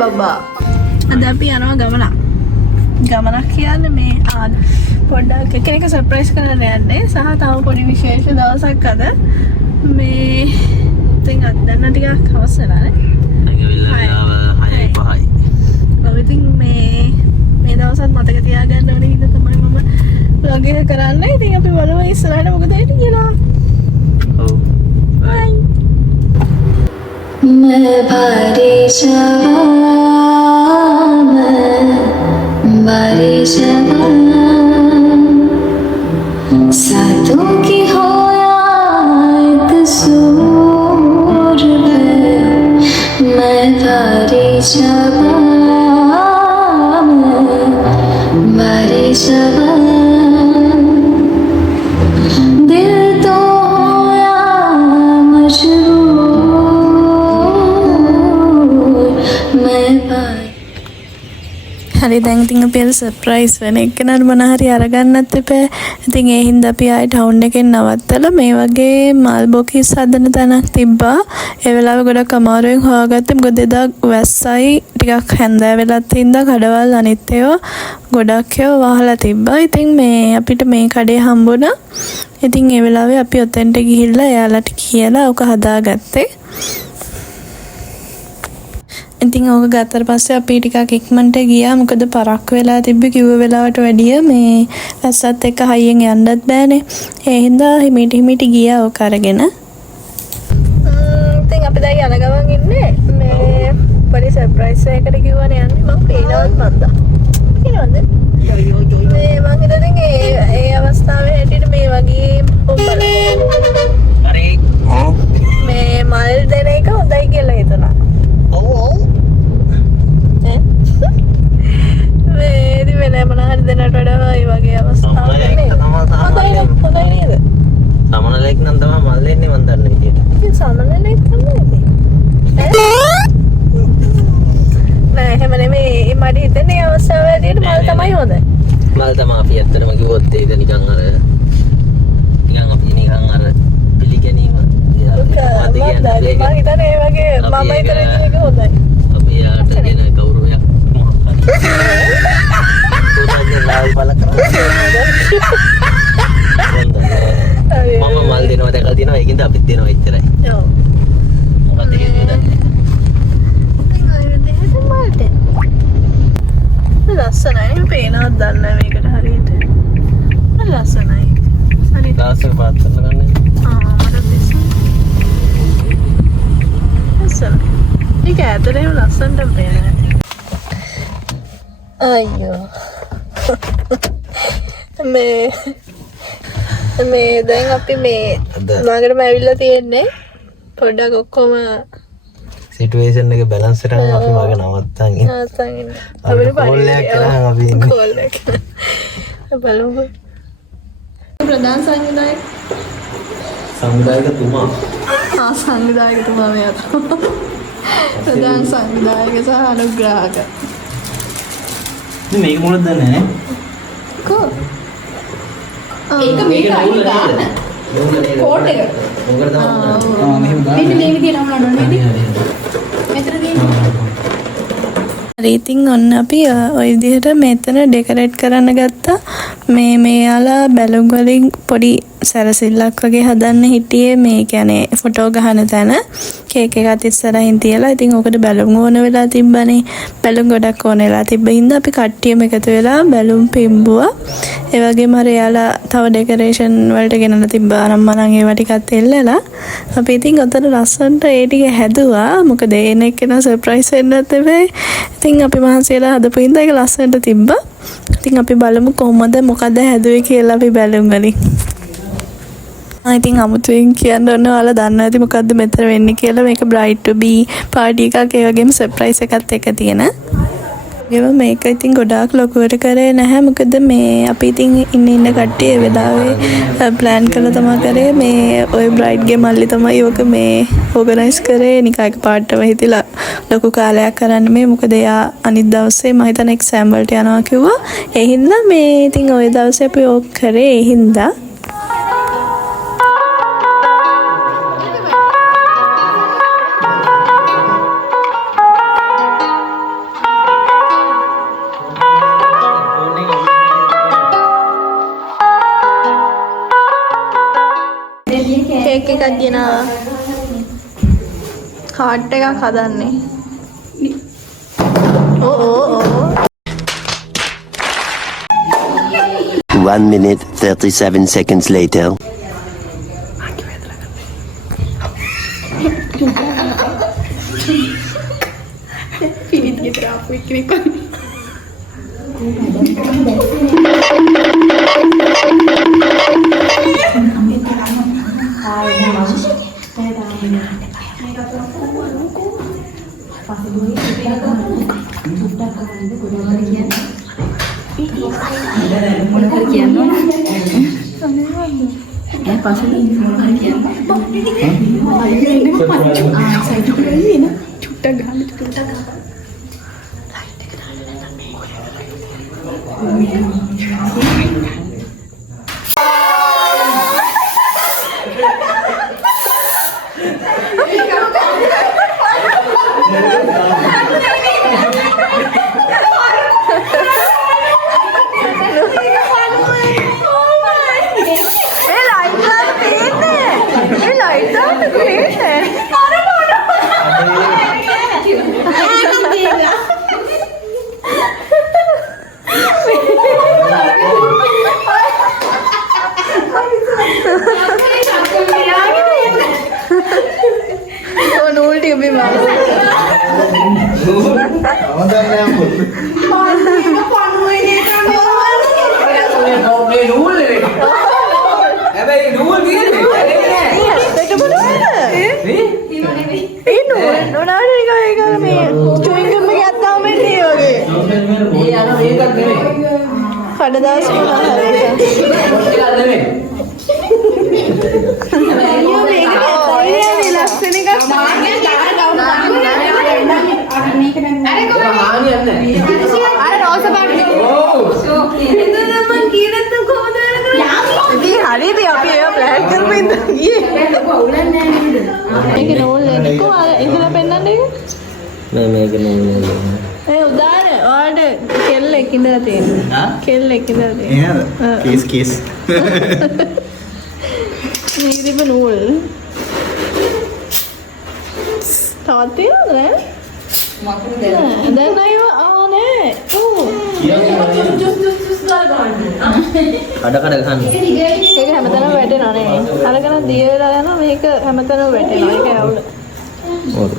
බබා. අද අපි යනවා ගමනක්. ගමනක් කියන්නේ මේ පොඩ්ඩක් කෙනෙක් සර්ප්‍රයිස් කරන්න යන්නේ. සහ තව පොඩි විශේෂ දවසක් අද. මේ ඉතින් අද දැන් ටිකක් හවස වෙලානේ. ඉතින් මේ දවසත් මතක තියාගන්න ඕනේ හින්දා තමයි මම vlog එක කරන්නේ. ඉතින් අපි බලමු ඉස්සරහට මොකද වෙන්නේ කියලා. ඔව්. බයි. मैं भारी शवाम बारी शवाम सातों की होया सूर मैं भारी शवाम बारी शवाम दिल तो होया मशहूर හරි දැන් ඉතින් අපි අර සර්ප්‍රයිස් වෙන එකනට මොන හරි අරගන්නත් එපා. ඉතින් ඒ හින්දා අපි ආයේ ටවුන් එකෙන් නවත්තලා මේ වගේ මල් බොකිස් හදන තැනක් තිබ්බා. ඒ වෙලාවේ ගොඩක් අමාරුවෙන් හොයාගත්තේ. මොකද එදා වැස්සයි ටිකක් හැන්දෑ වෙලත් හින්දා කඩවල් අනිත් ඒවා ගොඩක් ඒවා වහලා තිබ්බා. ඉතින් මේ අපිට මේ කඩේ හම්බුණා. ඉතින් ඒ වෙලාවේ අපි ඔතෙන්ට ගිහිල්ලා එයාලට කියලා ඔක හදාගත්තේ. ඉතින් ඕක ගත්තට පස්සේ අපි ටිකක් ඉක්මනට ගියා. මොකද පරක් වෙලා තිබ්බේ කිව්ව වෙලාවට වැඩිය මේ වැස්සත් එක්ක හයියෙන් යන්නත් බෑනේ. ඒ හින්දා හිමිට ගියා ඕක අරගෙන. ඉතින් අපි දැන් යන ගමන් ඉන්නේ මේ පොඩි සර්ප්‍රයිස් එකකට කිව්වනේ යන්නේ. මම පේනවත් මන්දා. පේනවද? මේ මම හිතන්නේ ඒ අවස්ථාවේ හැටියට මේ වගේ පොම්බල. හරි. මේ මල් දෙන එක හොඳයි කියලා හිතනවා. ඔව් මේ මොන හරි දෙන්නට වඩා මේ වගේ අවස්ථාවක් නේ. හොඳයි නේද? සමනලෙක් නම් තමයි මල් දෙන්නේ මන් දන්න විදියට. ඉතින් සමනලෙක් තමයි ඉතින්. නෑ එහෙම නෙමෙයි. මට හිතෙන්නේ අවස්ථාව ඇදියට මල් තමයි හොඳ. මල් තමයි අපි ඇත්තටම කිව්වොත් ඒක නිකන් අර අපි නිකන් අර පිළිගැනීම. මම හිතන්නේ ඒ වගේ මම හිතන එක හොඳයි. අපි යාට දෙන ගෞරවයක් මම මල් දෙනවා දැකලා තියෙනවා. ඒකින්ද අපිත් දෙනවා එච්චරයි. ඔව්. මොකද කියන්නේ? ලස්සනයි. පේනවත් දන්නේ මේකට හරියට. ලස්සනයි. හරි. දාසක පාත් කරගන්න. මට ලස්සන. ඒක ඇතුලේම ලස්සනට පේනවා. අයියෝ. මේ දැන් අපි මේ ළඟටම ඇවිල්ලා තියෙන්නේ. පොඩ්ඩක් ඔක්කොම සිටුේෂන් එක බැලන්ස් කරගෙන අපි මග නවත්තන් ඉන්න. අපිට කෝල් එකක් කරන් අපි ඉන්නේ. කෝල් එක. බලමු. ප්‍රධාන සංවිධායකතුමා. සංවිධායකතුමා මෙයා තමයි. ප්‍රධාන සංවිධායක සහ අනුග්‍රාහක. මේක මොනවද දන්නේ නැහැ. කො? ඒක මේක අයින් ගන්න. කෝඩ් එක. මොකද තමයි. මෙහෙම ගන්න. මෙන්න මේ විදිහට නම නඩවන්න නේද? මෙතන තියෙන්නේ. ඉතින් ඔන්න අපි ওই විදිහට මෙතන ඩෙකොරේට් කරන්න ගත්තා. මේ යාලා බැලුම් වලින් පොඩි සැරසිල්ලක් වගේ හදන්න හිටියේ. මේ කියන්නේ ෆොටෝ ගහන තැන කේක් එකත් ඉස්සරහින් තියලා. ඉතින් ඕකට බැලුම් ඕන වෙලා තිබ්බනේ. බැලුම් ගොඩක් ඕන වෙලා තිබ්බ හින්දා අපි කට්ටියම එකතු වෙලා බැලුම් පිම්බුවා. ඒ වගේම අර යාලා තව ඩෙකොරේෂන් වලට ගෙනලා තිබ්බා. අරම්මනම් ඒවා ටිකත් එල්ලලා අපි ඉතින් ඔතන ලස්සනට ඒ ටික හැදුවා. මොකද එන එක්කෙනා සර්ප්‍රයිස් වෙන්නත් එපේ. ඉතින් අපි මහන්සියලා හදපු හින්දා ඒක ලස්සනට තිබ්බා. ඉතින් අපි බලමු කොහොමද මොකද හැදුවේ කියලා අපි බැලුම් වලින්. ඉතින් අමුතුවෙන් කියන්න ඕන ඔයාලා දන්නවා ඇති මොකද්ද මෙතන වෙන්නේ කියලා. මේක බ්‍රයිට් ටු බී පාටි එකක්. ඒ වගේම සර්ප්‍රයිස් එකත් එක තියෙන. මේක ඉතින් ගොඩාක් ලොකුවට කරේ නැහැ. මොකද මේ අපි ඉතින් ඉන්න කට්ටිය ඒ වෙලාවේ ප්ලෑන් කරලා තමයි කරේ. මේ ওই බ්‍රයිඩ්ගේ මල්ලි තමයි ඔක මේ ඕගනයිස් කරේ. නිකන් එක පාටම හිතලා ලොකු කාලයක් කරන්න මේ. මොකද එයා අනිත් දවසේ මම හිතන එක්සෑම් වලට යනවා කිව්වා. ඒ හින්දා මේ ඉතින් ওই දවසේ අපි ඕක කරේ. ඒ හින්දා එකක් ගෙනාවා. කාට් එකක් හදන්නේ. ඕ 1 minute 37 seconds later. Kiss. මේකෙදිම නූල්. තවත් තියෙනවද? දැන් අයව නෑ. කඩ ගන්න. ඒක හැමතැනම වැටෙනවා නේ. අරගෙන දිය වෙලා යනවා මේක හැමතැනම වැටෙනවා. ඒක ඇවුල. ඔව්.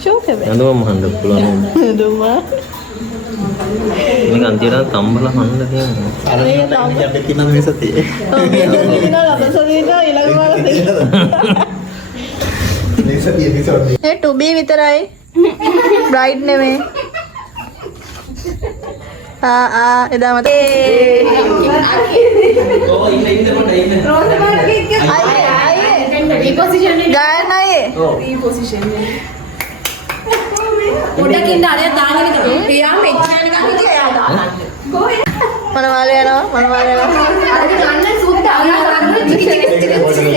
ෂෝක් එක. නඳුම මහන්න පුළුවන්. නඳුම. මේක අන්තිමට තම්බල හන්න තියෙනවා. අර මේක අපි කිනන මේ සතියේ. ඔව් මේක කිනන අපසදින ඊළඟ මාසෙ. මේ සතියේ එපිසෝඩ් එක. ඒ ටුබී විතරයි. බ්‍රයිට් නෙමෙයි. එදා මත රෝස් පාට කේක් අයියේ රීපොසිෂන් එක ගායන අයියේ ඔව් රීපොසිෂන් එක පොඩක් ඉන්න අරය දාගෙන ඉන්න පියා මෙච්චර නිකන් හිටියා එයා දාන්න කොහේ මනවාලේ යනවා අර ගන්න සූප් දාලා චිකි මේක ලස්සනයි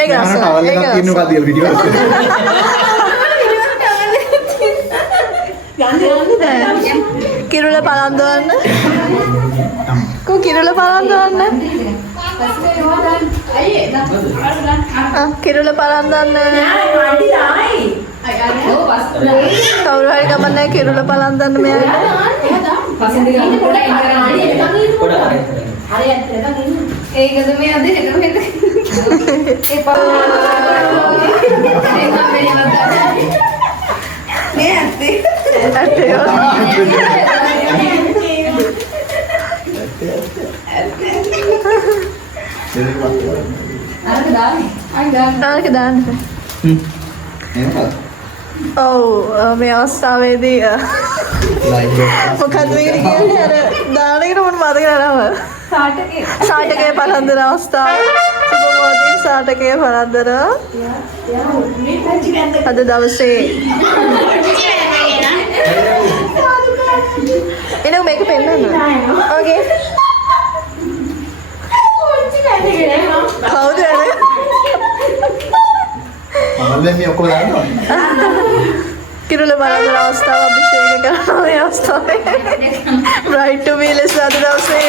ඒක ලස්සනයි ඒක තියෙනවා කියලා වීඩියෝ කිරුල පලන්දවන්න කෝ කිරුල පලන්දවන්න කිරුල පලන්දන්න කවුරු හරි ගමන්නේ කිරුල පලන්දන්න මෙයාට ඒකද මේ අද මේ අවස්ථාවේදී මොකක්ද මේකට කියන්නේ අර දානකට මොන මතක නැරව සාටකයේ පලන්දන අවස්ථාව සුබමෝදී සාටකයේ පලන්දන අද දවසේ එනෝ මේක පෙන්නන්න ඕකේ කවුද මම ඔක්කොම දානවා කිරුල බලන අවස්ථාව අභිෂේක කරන මේ අවස්ථාවේ බ්‍රයිට් ටු බී ලෙස අද දවසේ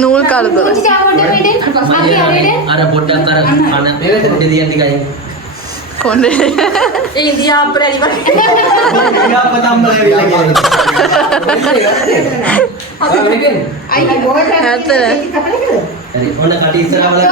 නූල් කරදර. අර පොඩ්ඩක් අර අන පොඩි දියන් ටිකයි. කොණ්ඩේ. ඒ ඉන්දියා අපරේ ඉවර. ඉන්දියා පතම්බල ඇවිල්ලා කියන්නේ. ඇත්තද? හරි ඔන්න කටි ඉස්සරහා බලන්න.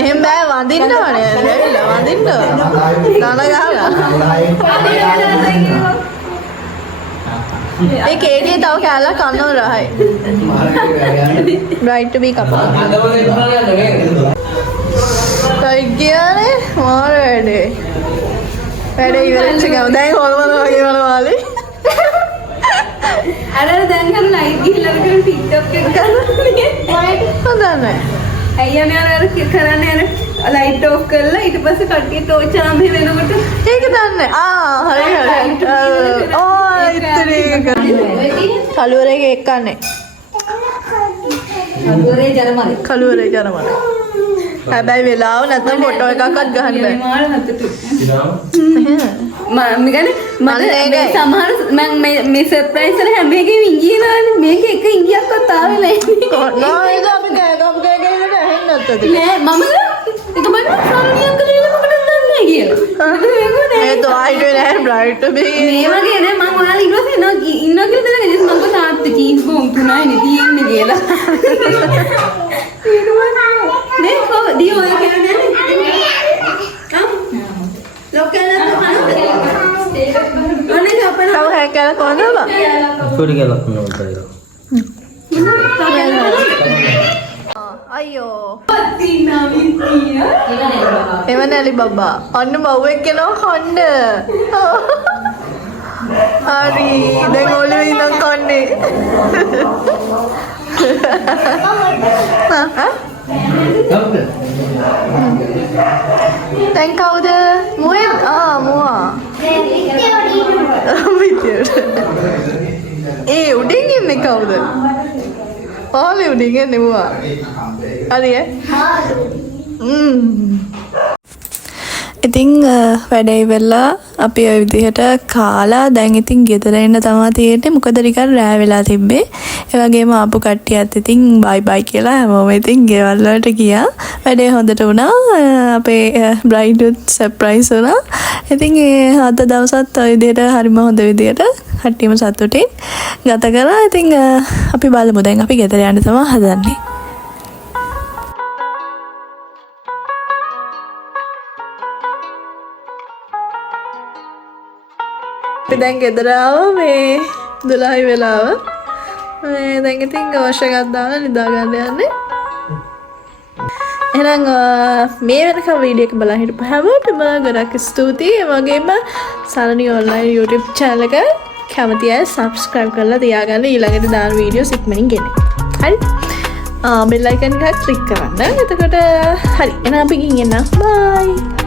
එහෙම බෑ වඳින්න ඕනේ. දෙවිලා වඳින්න ඕනේ. දාන ගහලා. ඒ කේකේ තව කෑල්ලක් කන්න ඕන රහයි. right to be couple. කයි කියන්නේ මාර වැඩේ. වැඩේ ඉවරච්ච ගම දැන් හොල්මන වගේ වලවාලි. අර දැන් අර ලයිට් ගිහලා කරන ටික්ටොක් එක කරන්නේ. හොඳයි. අයියනේ අර කරන්නේ අර ලයිට් ඔෆ් කරලා ඊට පස්සේ කට්ටිය ටෝච් අරන් මෙහෙ වෙනකොට ඒක දන්නේ. හරි හරි. ඉතින් කලුවරේක එක්කන්නේ. කලුවරේ ජර්මනි. කලුවරේ ජර්මනි. හැබැයි වෙලාව නැත්නම් ෆොටෝ එකක්වත් ගහන්න බෑ. මාර හතට. මම කියන්නේ මම සමහර මම මේ සර්ප්‍රයිස් එක හැම එකෙම ඉංගියනවානේ. මේක එක ඉංගියක්වත් ආවේ නැහැ. නෑ ඒක අපි කෑගපු කෑගේකට ඇහෙන්නේ නැත්තද? නෑ මම ඒක බලන්න සම්නියක් කරලා මොකටද දන්නේ කියලා. ඒ તો ආයිඩේ නෑ බ්‍රයිට් to be. මේ වගේ නේ මම ඔයාලා ඊට පස්සේ ඉන්නවා කියලා දැනගෙන මම කොහොමද තාත්තේ කීස් බොම් තුනයිනේ තියෙන්නේ කියලා. නේ ඩියෝ ඔය කියන්නේ නේ. ලොකල් අනේ අපේ Kamu hacker kono ba? Kuri කියලා ලකුණු උන්ට. අයියෝ. එවන ඇලි බබා. අන්න බව්වෙක් කෙනා කන්න. හරි. දැන් ඔලුවේ ඉඳන් කන්නේ. දැන් කවුද? මුවෙන් මුවා. ඒ උඩින් ඉන්නේ කවුද? පාලේ උඩින් ඉන්නේ මුවා. හරිය? ඉතින් වැඩේ ඉවරලා අපි ওই විදිහට කාලා දැන් ඉතින් ගෙදර එන්න තමයි තියෙන්නේ. මොකද ටිකක් රෑ වෙලා තිබ්බේ. ඒ වගේම ආපු කට්ටියත් ඉතින් බයි බයි කියලා හැමෝම ඉතින් ගෙවල් වලට ගියා. වැඩේ හොඳට වුණා. අපේ බ්‍රයිඩ් සර්ප්‍රයිස් වුණා. ඉතින් ඒ අද දවසත් ওই විදිහට හරිම හොඳ විදිහට කට්ටියම සතුටින් ගත කරා. ඉතින් අපි බලමු දැන් අපි ගෙදර යන්න තමයි හදන්නේ. අපි දැන් ගෙදර ආවා මේ 12 වෙලාව. මේ දැන් ඉතින් අවශ්‍ය එකක් දාලා නිදා ගන්න යන්නේ. එහෙනම් මේ වෙනකම් වීඩියෝ එක බලන් හිටපු හැමෝටම ගොඩක් ස්තුතියි. ඒ වගේම සරණි ඔන්ලයින් YouTube channel එක කැමති අය subscribe කරලා තියාගන්න ඊළඟට දාන වීඩියෝස් ඉක්මනින් ගෙනේ. හරි? bell icon එක click කරන්න. එතකොට හරි. එහෙනම් අපි ගිහින් එන්න. bye.